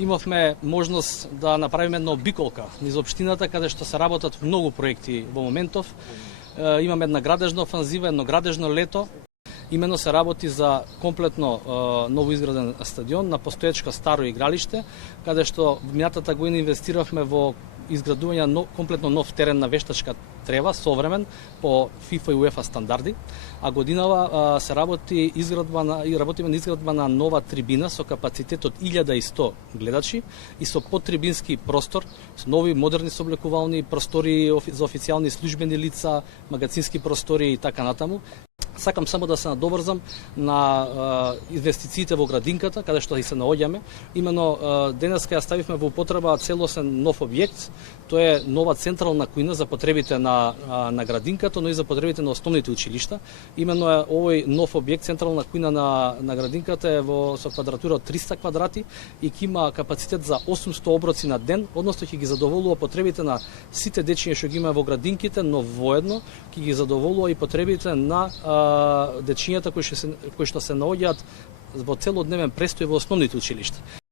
имавме можност да направиме една обиколка низ општината, каде што се работат многу проекти во моментов. Имаме една градежна офанзива, едно градежно лето. Имено се работи за комплетно новоизграден стадион на постоечко старо игралиште, каде што минатата година инвестиравме во изградување на комплетно нов терен на вештачка трева, современ, по FIFA и UEFA стандарди, а годинава се работиме на изградба на нова трибина со капацитет од 1100 гледачи и со подтрибински простор, со нови модерни сооблекувални простори за официјални службени лица, магазински простори и така натаму. Сакам само да се надобрзам на инвестициите во градинката, каде што и се наоѓаме. Имено денеска ја ставивме во употреба целосен нов објект. Тоа е нова централна кујна за потребите на градинката, но и за потребите на основните училишта. Имено е овој нов објект, централна кујна на градинката е со квадратура од 300 квадрати и ќе има капацитет за 800 оброци на ден, односно ќе ги задоволува потребите на сите дечиња што ги има во градинките, но воедно ќе ги задоволува и потребите на дечињата кои што се наоѓаат во целодневен престој во основните училишта.